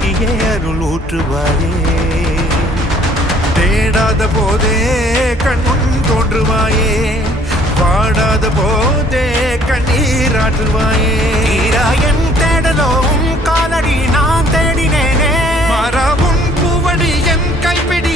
நீட்டியே அருள் ஊற்றுவாயே. தேடாத போதே கண்முன் தோன்றுவாயே, பாடாத போதே கண்ணீராற்றுவாயே. என் தேடலும் காலடி நான் தேடினேனே, மாறாவும் பூவடி என் கைப்பிடி